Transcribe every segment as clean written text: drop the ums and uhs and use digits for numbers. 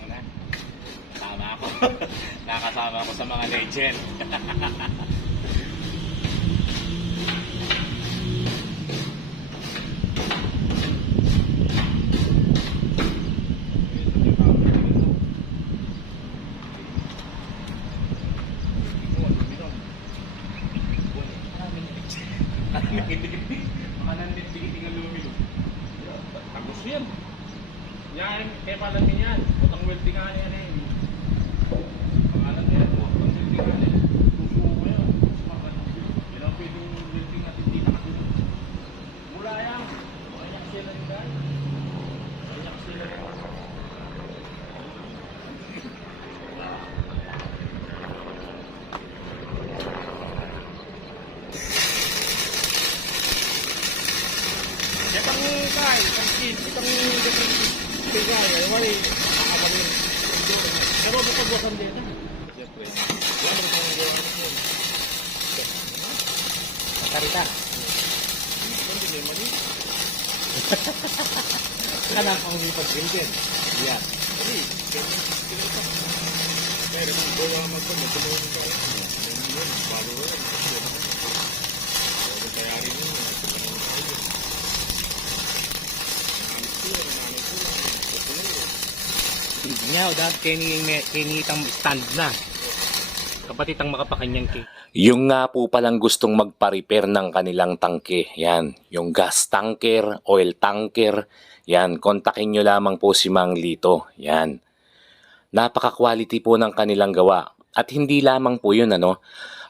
Wala. Tama ako. Nakasama ako sa mga legend. Mga nandit-digiting aluminum. Tapos yan. Yan, kaya palamin yan. Utang welding nga yan eh. Pangalan na yan, utang welding nga yan. Susuko ko yan. Yan ang pwedeng welding natin di nakatulog. Mula yan. Kaya sila rin dahil. Kaya sila rin. Itang kay, itang kid, itang bigay, ay wala nakakabalin. Pero bukod-bukod din. Siyempre. Wala rin ang gawa niya. Makarita. Hindi may mali. Kana ang lipad din. Yan. Hindi, ganyan. Pero kung wala magpapag, tumulong ka rin. Yun, balo rin. Kaya rin yun. Niya, udah kini tang stand na. Kapatid ang makapakanyang ki. Yung nga po palang gustong magpa-repair ng kanilang tangke, yan, yung gas tanker, oil tanker, yan, kontakin nyo lamang po si Mang Lito, yan. Napaka-quality po ng kanilang gawa. At hindi lamang po yun,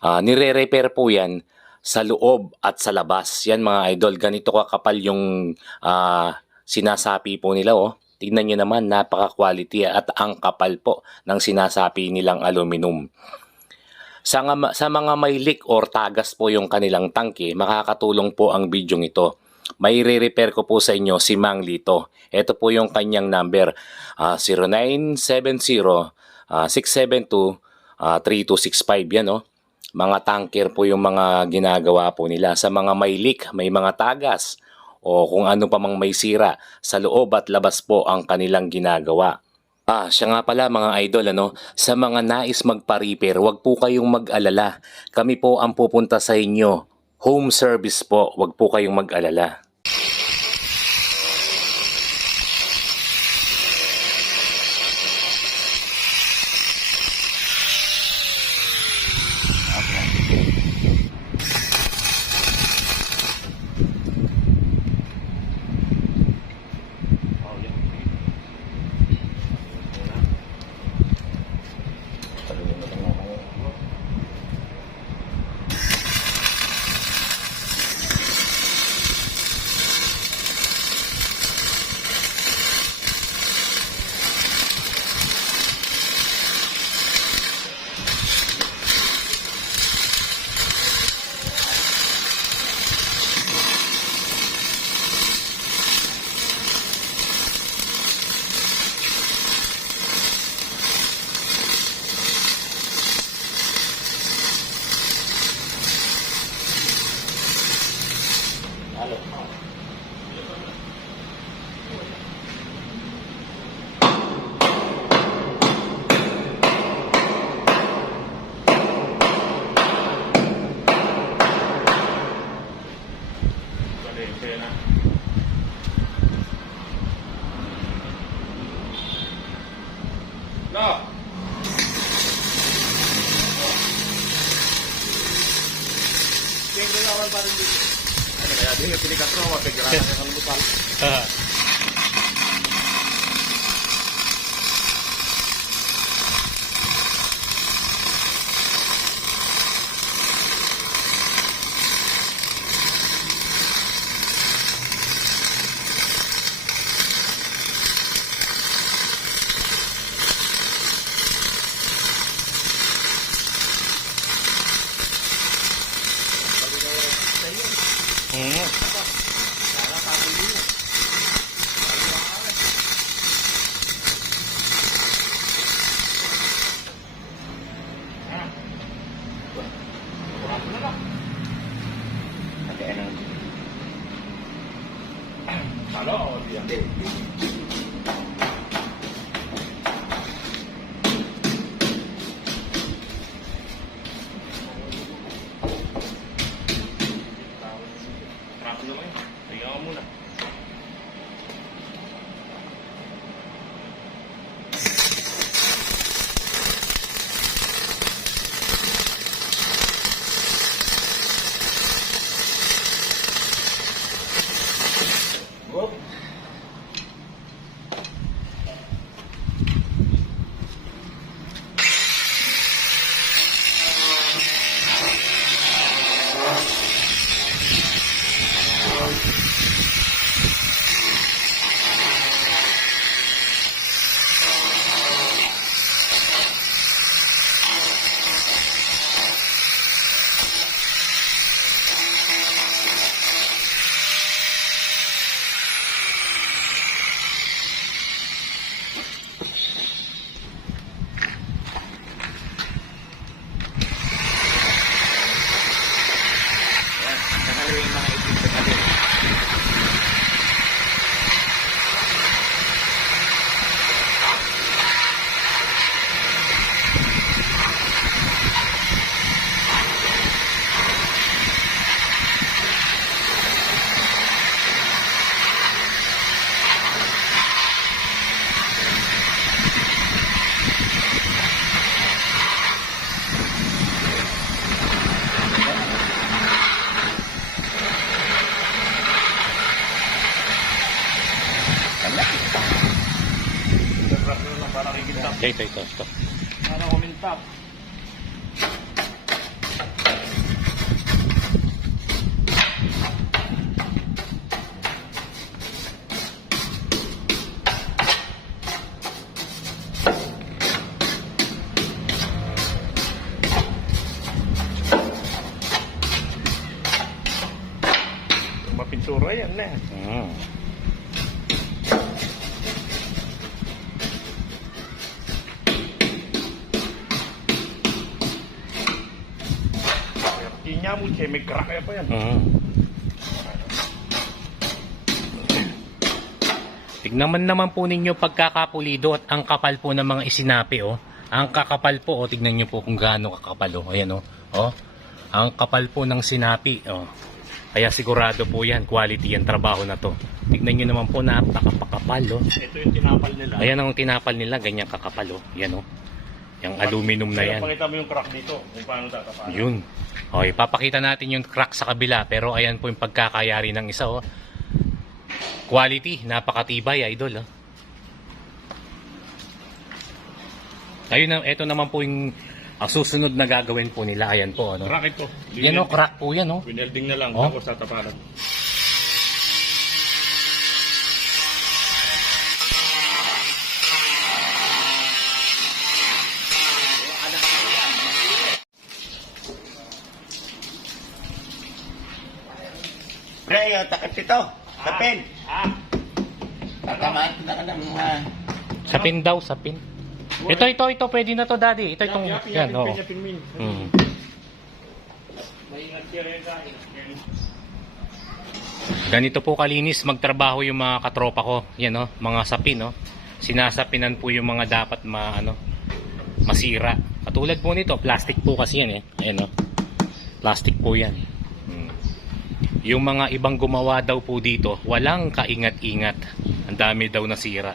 nire-repair po yan sa loob at sa labas. Yan mga idol, ganito kakapal yung sinasapi po nila, oh. Tingnan nyo naman, napaka-quality at ang kapal po ng sinasapi nilang aluminum. Sa mga may leak or tagas po yung kanilang tangke, makakatulong po ang video ito. May re-repair ko po sa inyo si Mang Lito. Ito po yung kanyang number, 0970-672-3265. Yan, oh. Mga tanker po yung mga ginagawa po nila. Sa mga may leak, may mga tagas, o kung ano pa mang may sira, sa loob at labas po ang kanilang ginagawa. Siya nga pala mga idol, sa mga nais magpa-repair, wag po kayong mag-alala. Kami po ang pupunta sa inyo. Home service po, wag po kayong mag-alala. No! Siyempre naman pa rin dito. Ano kaya din yung pinikat mo, mapigirahan ng kalumutan. Halo o di yan? Trap naman yun. Tingnan ko muna. Whoop. Trap na lang para kikintap. Ito. Para kumintap. Mapintura yan na. Mm. Inya mo siya, may crack pa yan. Mm. Tignan man naman po ninyo pagkakapulido at ang kapal po ng mga isinapi, oh. Ang kakapal po, oh, tignan nyo po kung gaano kakapal, oh. Ayan, oh. Oh. Ang kapal po ng sinapi, oh. Kaya sigurado po yan, quality yan, trabaho na to. Tignan nyo naman po, napakapakapal, oh. Ito yung tinapal nila. Ayan ang tinapal nila, ganyan kakapal, oh. Yan, oh. Yung aluminum na yan. Pakita mo yung crack dito, kung paano tatapalan. Yun. Okay, papakita natin yung crack sa kabila, pero ayan po yung pagkakayari ng isa, oh. Quality, napakatibay, idol, oh. Ayun na, ito naman po yung susunod na gagawin po nila. Ayan po, ano. Crack ito. Yan, oh, crack po yan, oh. Winelding na lang, Oh. tapos tatapalan. Pre, yung takip ito. Tapin. Tatamaan na ka ng mga... Sapin daw, sapin. Ito, pwede na to, daddy. Ito, itong, yan, oh. Yapin. Hmm. Maingat siya rin sa akin. Ganito po kalinis magtrabaho yung mga katropa ko. Yan, oh, mga sapin, oh. Sinasapinan po yung mga dapat masira. Katulad po nito, plastic po kasi yan, eh. Ayan, oh. Plastic po yan. Yung mga ibang gumawa daw po dito, walang kaingat-ingat. Ang dami daw nasira.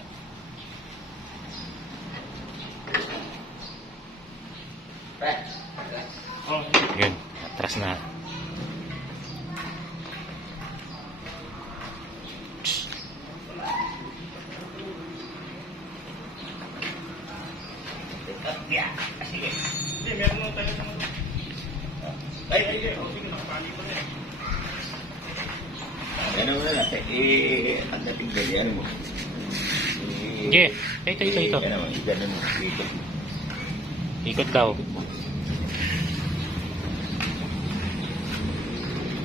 Oh, Yun, atras na. hindi, meron lang tayo sa mga. Ay, Sige, nakapali ko na eh. ano mo na lang. Ang dating gali, ano mo? Sige, ito. Ano mo, ganun mo. Ikot mo. Ikot daw.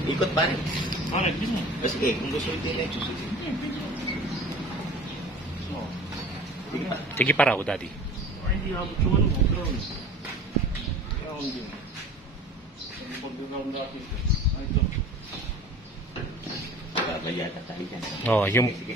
Ikot pa rin. Bakit? Di mo. Sige, kung gusto nyo din, susunod. Oh. Sige pa. Sige pa raw, daddy. Ay, hindi ako sumunod mo. Drone. Kaya akong din. Ang pag-ground natin ito. Ay, ito. Baka yata tayo dyan. Oh, yung Sige.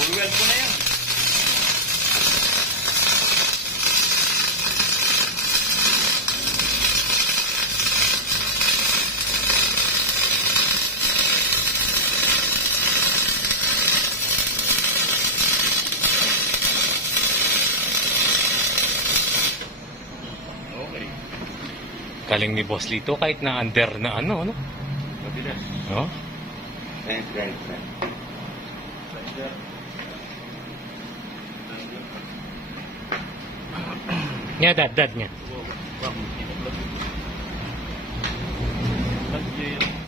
Full weld ko na yan. Okay. galing ni Boss Lito kahit na under na ano. Mabilis. Oh. Right. Nya dad niya. Wow.